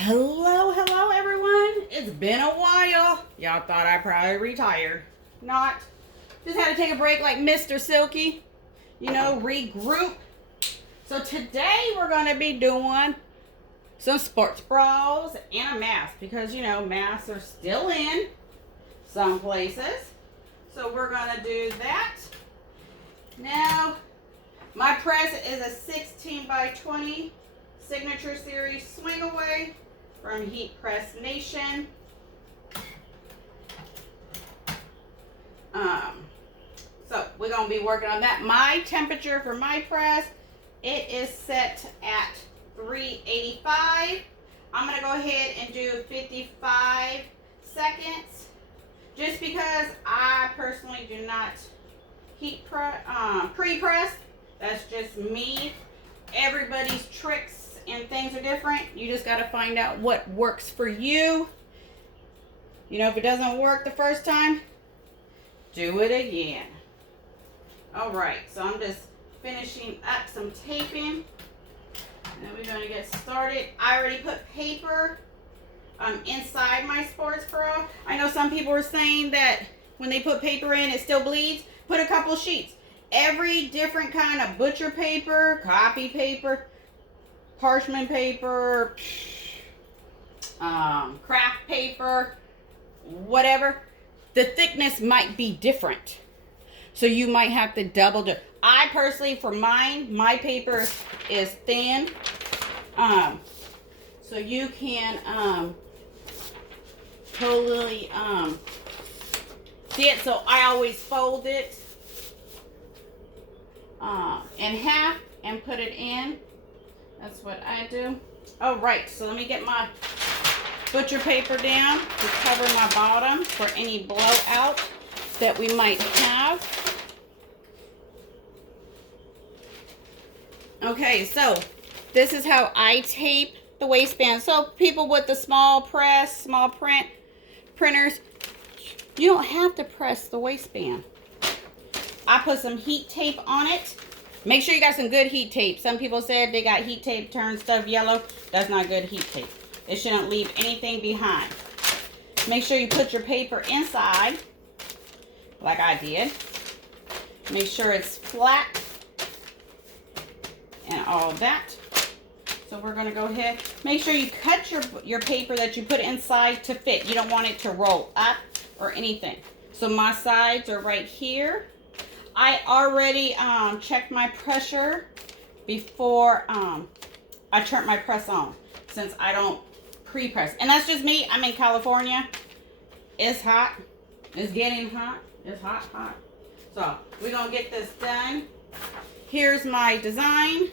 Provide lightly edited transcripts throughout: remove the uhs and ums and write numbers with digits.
Hello everyone. It's been a while. Y'all thought I probably retired. Not. Just had to take a break like Mr. Silky. You know, regroup. So today we're going to be doing some sports bras and a mask because, you know, masks are still in some places. So we're going to do that. Now, my press is a 16 by 20 Signature Series Swing Away from Heat Press Nation. So we're going to be working on that. My temperature for my press, it is set at 385. I'm going to go ahead and do 55 seconds just because I personally do not pre-press. That's just me. Everybody's tricks and things are different. You just got to find out what works for you. You know, if it doesn't work the first time, do it again. All right, so I'm just finishing up some taping. And then we're going to get started. I already put paper inside my sports bra. I know some people are saying that when they put paper in, it still bleeds. Put a couple of sheets. Every different kind of butcher paper, copy paper, parchment paper, craft paper, whatever. The thickness might be different. So you might have to double do. I personally, for mine, my paper is thin. So you can totally see it. So I always fold it in half and put it in. That's what I do. All right, so let me get my butcher paper down to cover my bottom for any blowout that we might have. Okay, so this is how I tape the waistband. So people with the small press, small printers, you don't have to press the waistband. I put some heat tape on it. Make sure you got some good heat tape. Some people said they got heat tape, turn stuff yellow. That's not good heat tape. It shouldn't leave anything behind. Make sure you put your paper inside, like I did. Make sure it's flat and all that. So we're going to go ahead. Make sure you cut your paper that you put inside to fit. You don't want it to roll up or anything. So my sides are right here. I already checked my pressure before I turned my press on, since I don't pre-press. And that's just me. I'm in California. It's hot. It's getting hot. It's hot. So we're going to get this done. Here's my design.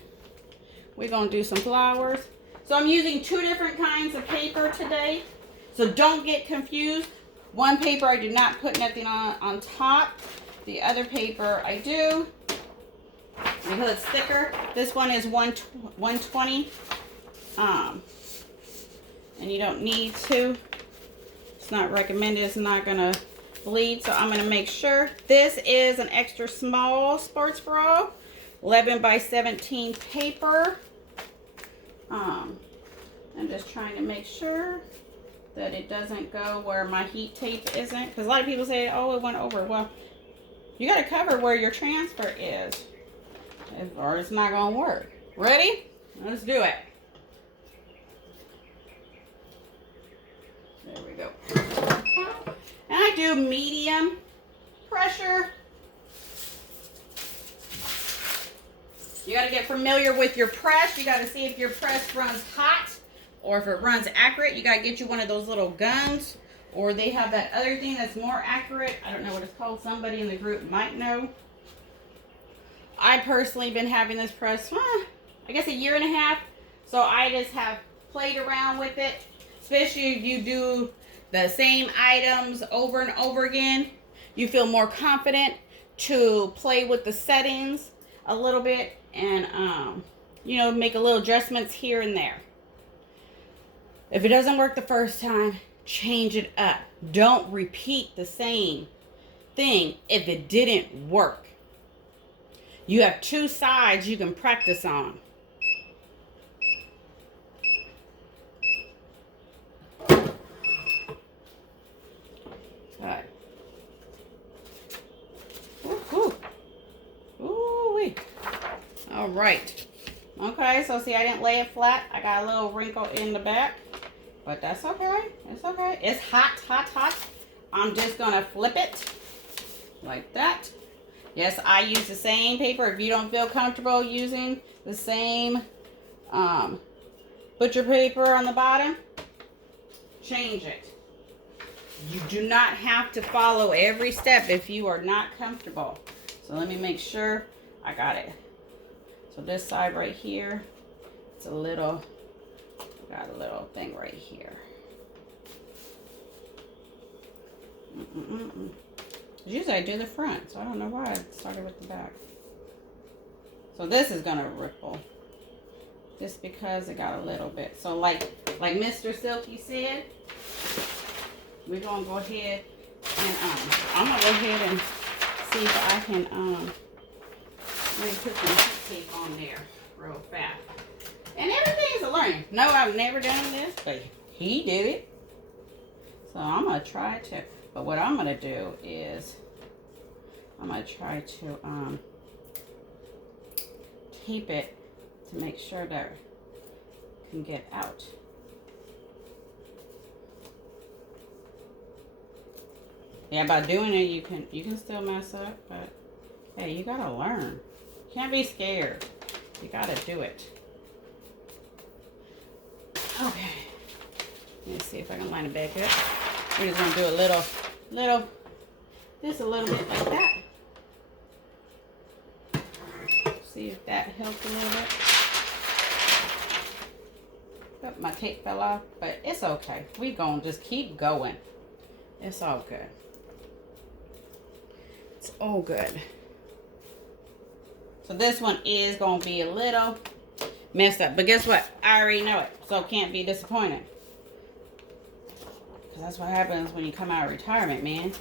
We're going to do some flowers. So I'm using two different kinds of paper today. So don't get confused. One paper I did not put nothing on top. The other paper I do, because it's thicker. This one is 120. And you don't need to. It's not recommended. It's not going to bleed. So I'm going to make sure. This is an extra small sports bra. 11 by 17 paper. I'm just trying to make sure that it doesn't go where my heat tape isn't. Because a lot of people say, oh, it went over. Well, you got to cover where your transfer is, or it's not going to work. Ready? Let's do it. There we go. And I do medium pressure. You got to get familiar with your press. You got to see if your press runs hot or if it runs accurate. You got to get you one of those little guns. Or they have that other thing that's more accurate. I don't know what it's called. Somebody in the group might know. I personally been having this press, I guess, a year and a half. So I just have played around with it. Especially if you do the same items over and over again. You feel more confident to play with the settings a little bit. And, you know, make a little adjustments here and there. If it doesn't work the first time, change it up. Don't repeat the same thing if it didn't work. You have two sides you can practice on. right. Okay, so see, I didn't lay it flat. I got a little wrinkle in the back, but that's okay. It's okay. It's hot, hot, hot. I'm just gonna flip it like that. Yes, I use the same paper. If you don't feel comfortable using the same butcher paper on the bottom, change it. You do not have to follow every step if you are not comfortable. So let me make sure I got it. So this side right here, it's a little, got a little thing right here. Usually I do the front, so I don't know why I started with the back. So this is gonna ripple, just because it got a little bit. So like Mr. Silky said, we're gonna go ahead and I'm gonna go ahead and see if I can let me put some heat tape on there real fast. And everything's a learning. No, I've never done this, but he did it. So I'm going to try to. But what I'm going to do is I'm going to try to tape it to make sure that it can get out. Yeah, by doing it, you can still mess up, but hey, you got to learn. Can't be scared. You gotta do it. Okay. Let me see if I can line it back up. We're just gonna do a little, just a little bit like that. See if that helps a little bit. Oh, my tape fell off, but it's okay. We gonna just keep going. It's all good. It's all good. So this one is going to be a little messed up. But guess what? I already know it. So can't be disappointed. Because that's what happens when you come out of retirement, man.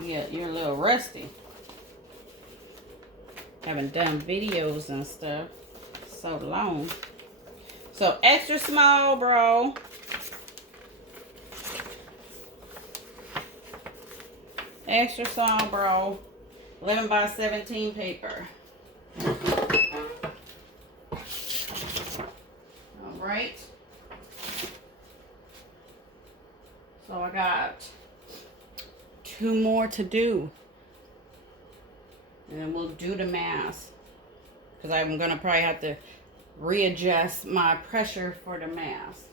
You're a little rusty. Haven't done videos and stuff so long. So extra small, bro. Extra small, bro. 11 by 17 paper. Alright. So I got 2 more to do. And then we'll do the mask. Because I'm going to probably have to readjust my pressure for the mask.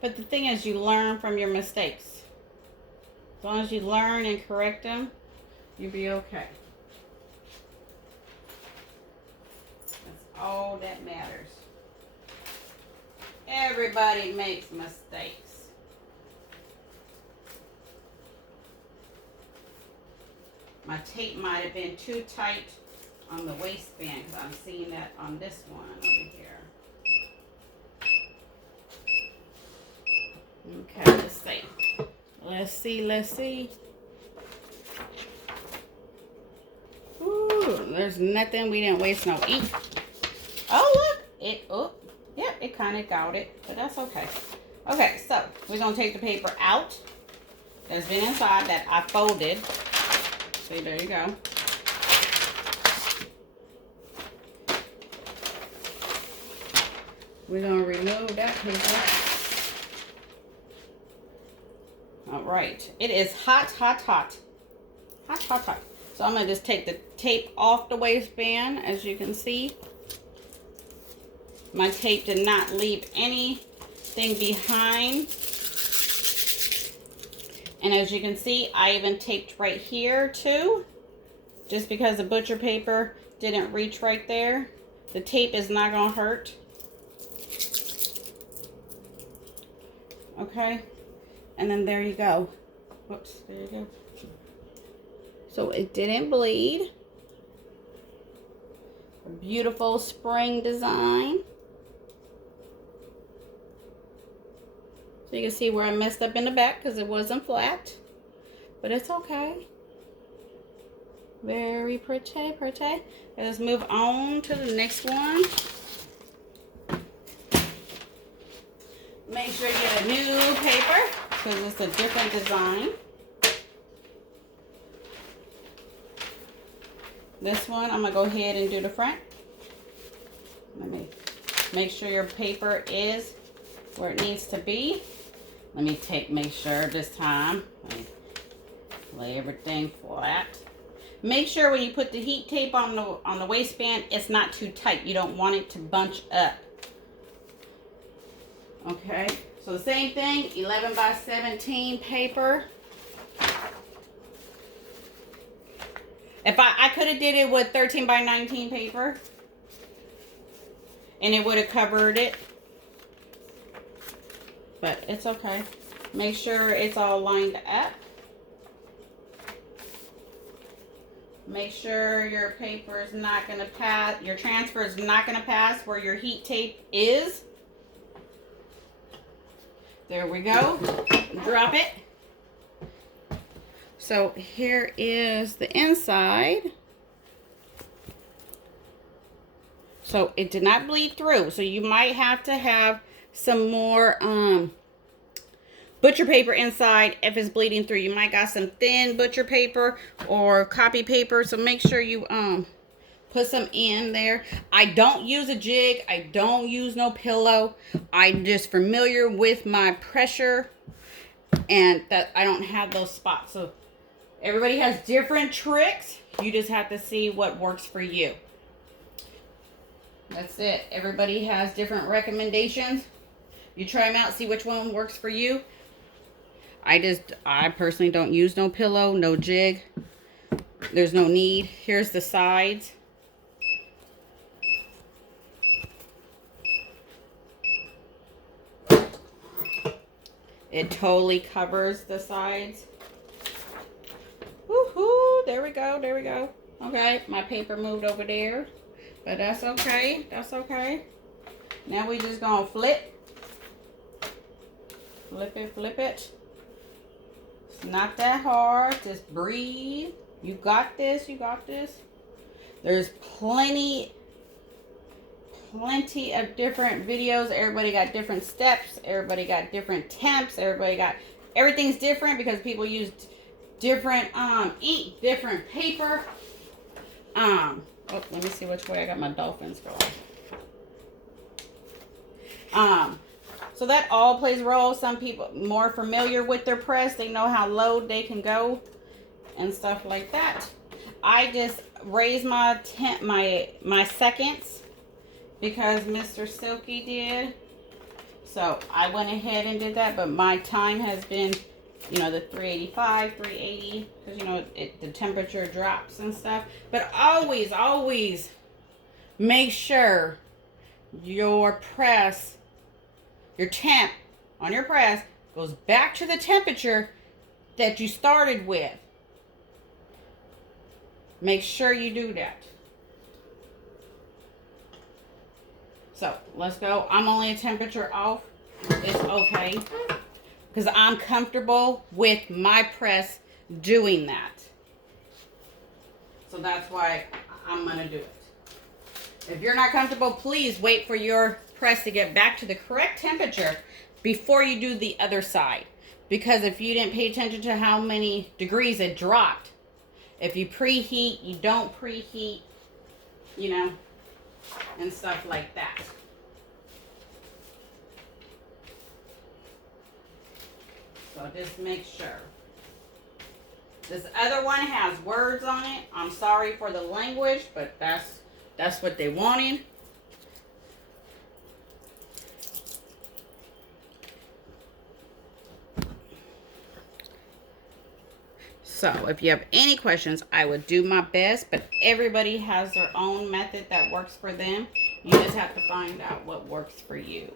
But the thing is, you learn from your mistakes. As long as you learn and correct them, you'll be okay. That's all that matters. Everybody makes mistakes. My tape might have been too tight on the waistband, because I'm seeing that on this one over here. Okay, let's see. Let's see. Ooh, there's nothing. We didn't waste no ink. Oh, look. Yep, it kind of got it, but that's okay. Okay, so we're going to take the paper out that's been inside that I folded. See, there you go. We're going to remove that paper. All right. It is hot, hot, hot. Hot, hot, hot. So I'm going to just take the tape off the waistband, as you can see. My tape did not leave anything behind. And as you can see, I even taped right here too. Just because the butcher paper didn't reach right there. The tape is not going to hurt. Okay. And then there you go. Whoops, there you go. So it didn't bleed. A beautiful spring design. So you can see where I messed up in the back because it wasn't flat. But it's okay. Very pretty, pretty. Let's move on to the next one. Make sure you get a new paper because it's a different design. This one, I'm going to go ahead and do the front. Let me make sure your paper is where it needs to be. Let me make sure this time. Let me lay everything flat. Make sure when you put the heat tape on the waistband, it's not too tight. You don't want it to bunch up. Okay, so the same thing, 11 by 17 paper. If I could have did it with 13 by 19 paper, and it would have covered it, but it's okay. Make sure it's all lined up. Make sure your paper is not going to pass, your transfer is not going to pass where your heat tape is. There we go. Drop it. So here is the inside. So it did not bleed through. So you might have to have some more butcher paper inside if it's bleeding through. You might got some thin butcher paper or copy paper. So make sure you put some in there. I don't use a jig. I don't use no pillow. I'm just familiar with my pressure and that I don't have those spots. So everybody has different tricks. You just have to see what works for you. That's it. Everybody has different recommendations. You try them out, see which one works for you. I personally don't use no pillow, no jig. There's no need. Here's the sides. It totally covers the sides. Woohoo! There we go. There we go. Okay, my paper moved over there. But that's okay. That's okay. Now we just gonna flip. Flip it, flip it. It's not that hard. Just breathe. You got this. You got this. There's plenty of different videos. Everybody got different steps. Everybody got different temps. Everything's different because people use different ink, different paper. Oh, let me see which way I got my dolphins going. So that all plays a role. Some people more familiar with their press. They know how low they can go and stuff like that. I just raised my seconds because Mr. Silky did. So I went ahead and did that, but my time has been, you know, the 385, 380, because, you know, the temperature drops and stuff. But always, always make sure your press, your temp on your press goes back to the temperature that you started with. Make sure you do that. So let's go. I'm only a temperature off. It's okay. Because I'm comfortable with my press doing that. So that's why I'm going to do it. If you're not comfortable, please wait for your press to get back to the correct temperature before you do the other side. Because if you didn't pay attention to how many degrees it dropped, if you preheat, you don't preheat, you know, and stuff like that. So just make sure. This other one has words on it. I'm sorry for the language, but that's what they wanted. So if you have any questions, I would do my best, but everybody has their own method that works for them. You just have to find out what works for you.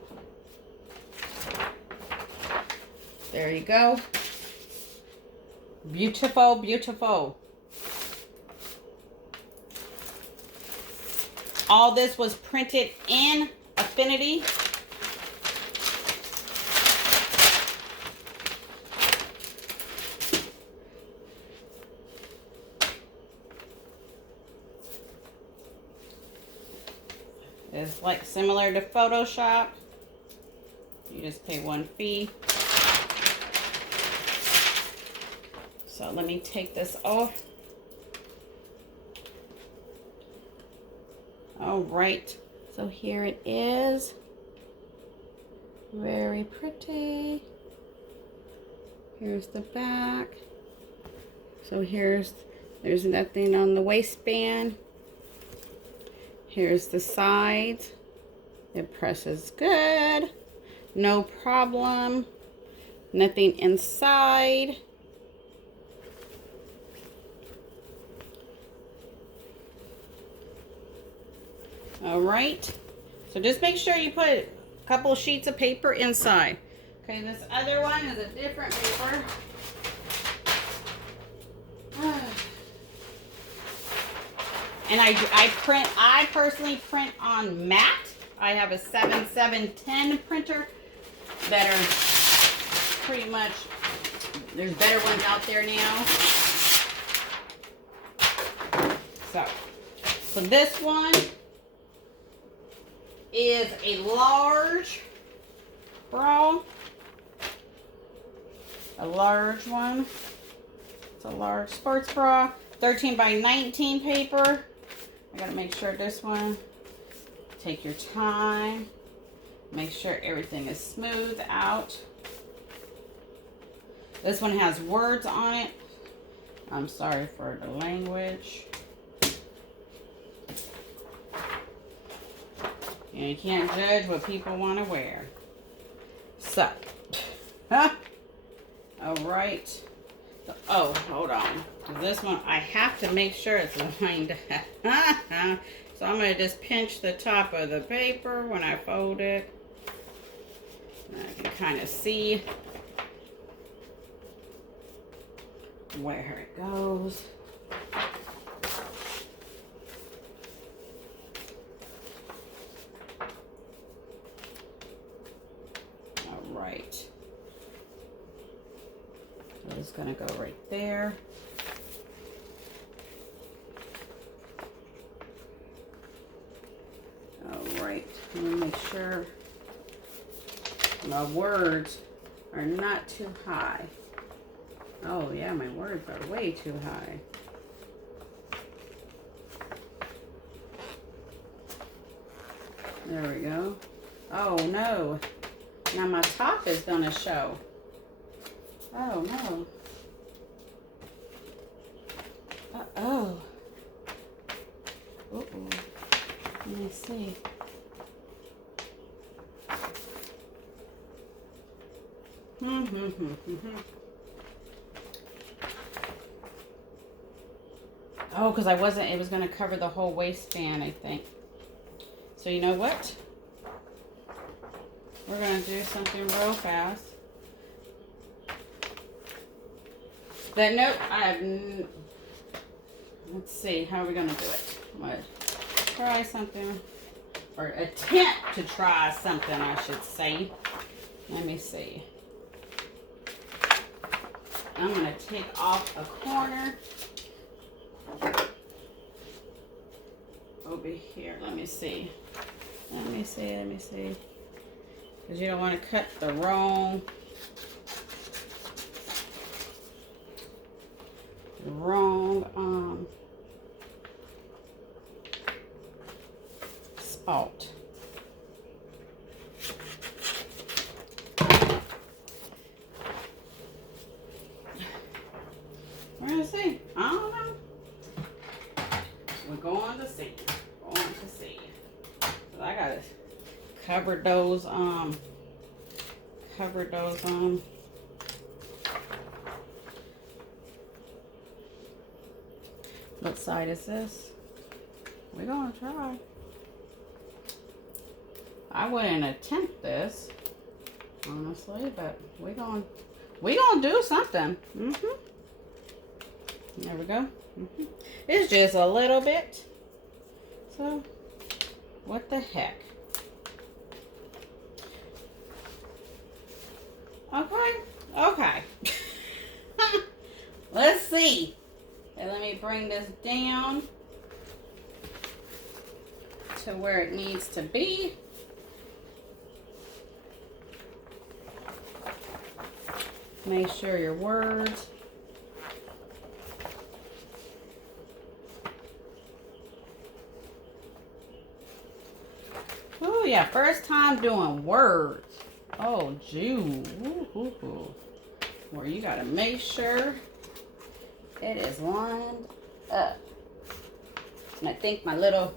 There you go. Beautiful, beautiful. All this was printed in Affinity. It's like similar to Photoshop. You just pay one fee. So let me take this off. All right, so here it is. Very pretty. Here's the back. So there's nothing on the waistband. Here's the sides. It presses good. No problem. Nothing inside. All right. So just make sure you put a couple of sheets of paper inside. Okay, this other one is a different paper. And I personally print on matte. I have a 7710 printer that are pretty much, there's better ones out there now. So this one is a large bra. A large one. It's a large sports bra. 13 by 19 paper. I gotta make sure this one, take your time. Make sure everything is smooth out. This one has words on it. I'm sorry for the language. You can't judge what people want to wear. So, all right. So, oh, hold on. This one, I have to make sure it's lined up. So I'm going to just pinch the top of the paper when I fold it. And I can kind of see where it goes. All right. So it's going to go right there. All right. Let me make sure my words are not too high. Oh yeah, my words are way too high. There we go. Oh no. Now my top is gonna show. Oh no. Uh-oh. Uh-oh. Let me see. Oh, because it was going to cover the whole waistband, I think. So you know what? We're going to do something real fast. But nope, let's see, how are we going to do it? I'm going to try something, or attempt to try something, I should say. Let me see. I'm going to take off a corner over here. Let me see. Because you don't want to cut the wrong spot. We're going to see. I don't know. We're going to see. So I got to cover those, what side is this? We're going to try. I wouldn't attempt this, honestly, but we're going to do something. There we go. It's just a little bit. So, what the heck? Okay. Let's see. Okay, let me bring this down to where it needs to be. Make sure your words yeah, first time doing words. Oh, Jew. Where you gotta make sure it is lined up. And I think my little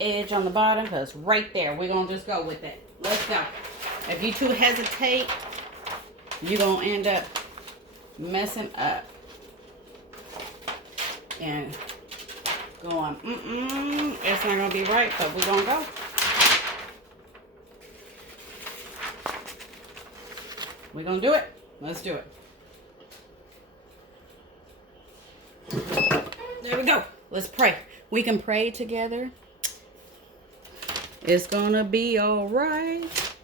edge on the bottom, because right there, we're gonna just go with it. Let's go. If you two hesitate, you're gonna end up messing up and going, it's not gonna be right, but we're gonna go. We're gonna do it. Let's do it. There we go. Let's pray. We can pray together. It's gonna be all right.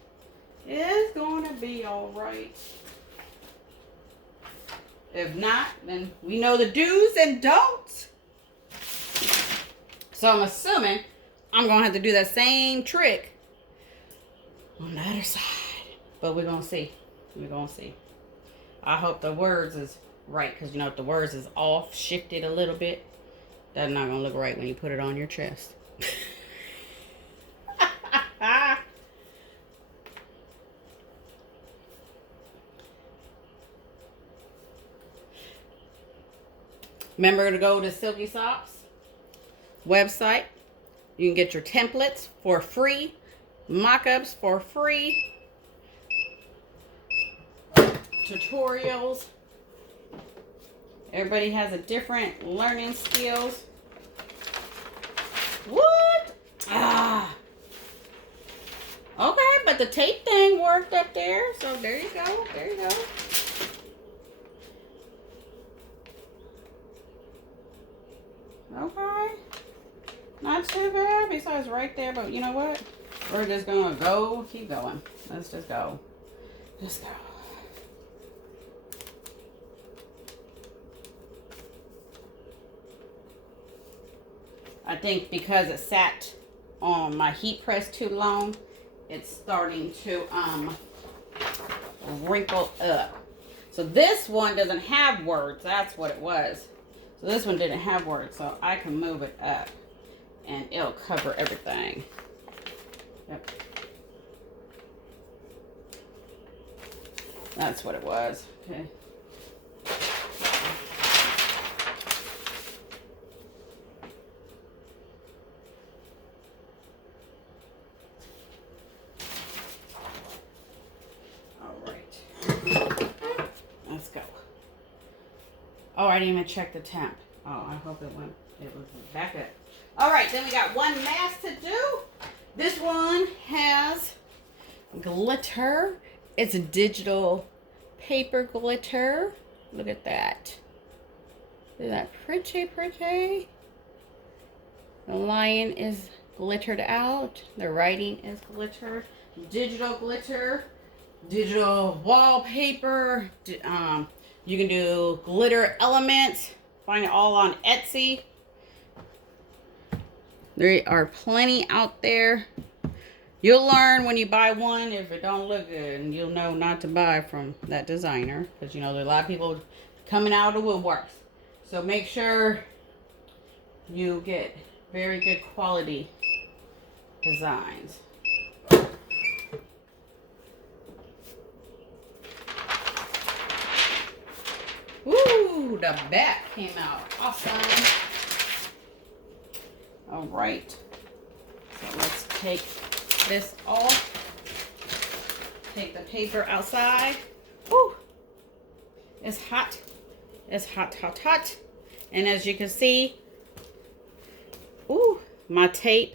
It's gonna be all right. If not, then we know the do's and don'ts. So I'm assuming I'm gonna have to do that same trick on the other side. But we're gonna see. We're gonna see. I hope the words is right, because you know if the words is off, shifted a little bit, that's not gonna look right when you put it on your chest. Remember to go to Silky Socks website. You can get your templates for free, mock-ups for free, tutorials. Everybody has a different learning skills. What? Ah. Okay, but the tape thing worked up there. So there you go. There you go. Okay. Not too bad. Besides right there. But you know what? We're just going to go. Keep going. Let's just go. Just go. I think because it sat on my heat press too long, it's starting to wrinkle up. So this one doesn't have words. That's what it was. So this one didn't have words. So I can move it up and it'll cover everything. Yep. That's what it was. Okay. Oh, I didn't even check the temp. Oh, I hope it was back up. All right, then we got one mask to do. This one has glitter. It's a digital paper glitter. Look at that. Isn't that pretty, pretty? The lion is glittered out. The writing is glittered. Digital glitter. Digital wallpaper. You can do glitter elements. Find it all on Etsy. There are plenty out there. You'll learn when you buy one if it don't look good, and you'll know not to buy from that designer, because you know there are a lot of people coming out of the woodworks. So make sure you get very good quality designs. Ooh, the back came out awesome. All right, so let's take this off. Take the paper outside. Woo, it's hot. It's hot, hot, hot. And as you can see, ooh, my tape,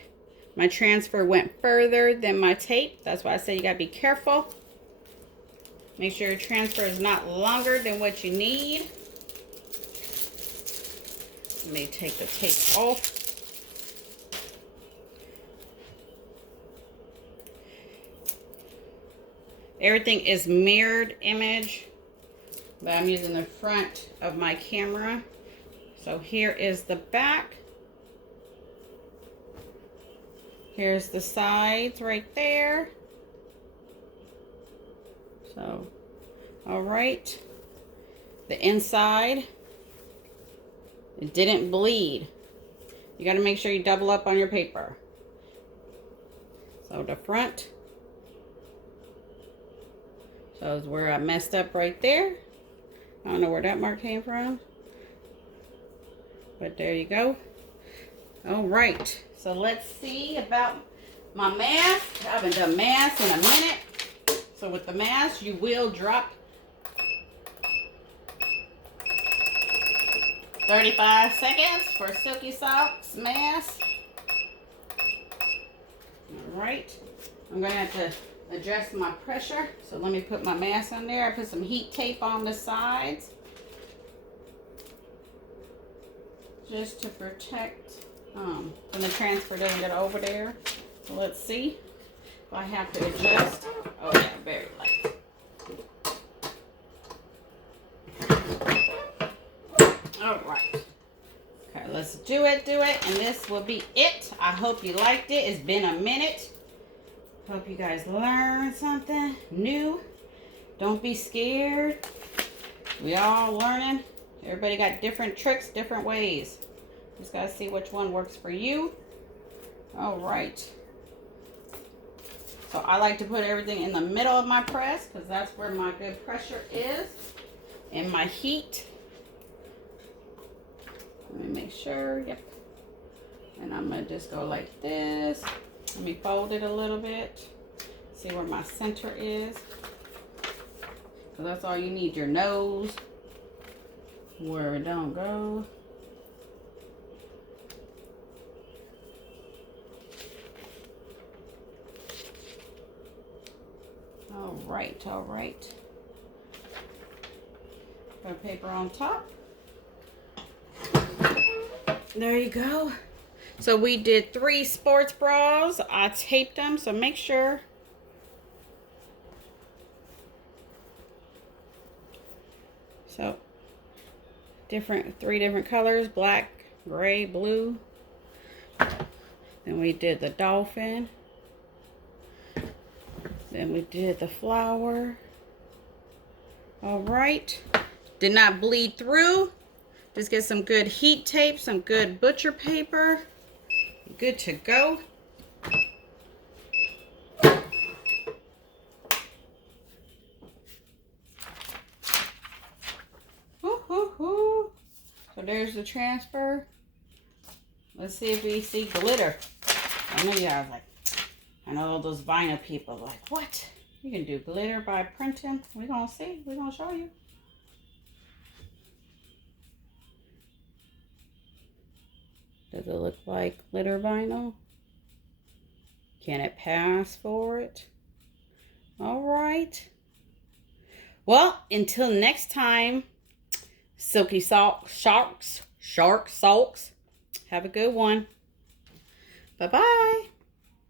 my transfer went further than my tape. That's why I say you gotta be careful. Make sure your transfer is not longer than what you need. Let me take the tape off. Everything is mirrored image, but I'm using the front of my camera. So here is the back. Here's the sides right there. So, all right. The inside, it didn't bleed. You got to make sure you double up on your paper. So So the front. So is where I messed up right there. I don't know where that mark came from. But there you go. All right. So let's see about my mask. I haven't done mask in a minute. So with the mask, you will drop 35 seconds for Silky Socks mask. All right. I'm going to have to adjust my pressure. So let me put my mask on there. I put some heat tape on the sides, just to protect when the transfer doesn't get over there. So let's see if I have to adjust. Oh yeah, very light. All right. Okay, let's do it, and this will be it. I hope you liked it. It's been a minute. Hope you guys learned something new. Don't be scared. We all learning. Everybody got different tricks, different ways. Just gotta see which one works for you. All right. So I like to put everything in the middle of my press because that's where my good pressure is and my heat. Let me make sure. Yep. And I'm gonna just go like this. Let me fold it a little bit. See where my center is. So that's all you need, your nose. Where it don't go. All right, all right. Put paper on top. There you go. So we did 3 sports bras. I taped them, so make sure. So 3 different colors, black, gray, blue. Then we did the dolphin. Then we did the flower. All right. Did not bleed through. Just get some good heat tape, some good butcher paper. Good to go. So there's the transfer. Let's see if we see glitter. I know you guys like, I know all those vinyl people like, what? You can do glitter by printing. We're gonna see. We're gonna show you. Does it look like glitter vinyl? Can it pass for it? All right. Well, until next time, Silky Sharks. Have a good one. Bye-bye.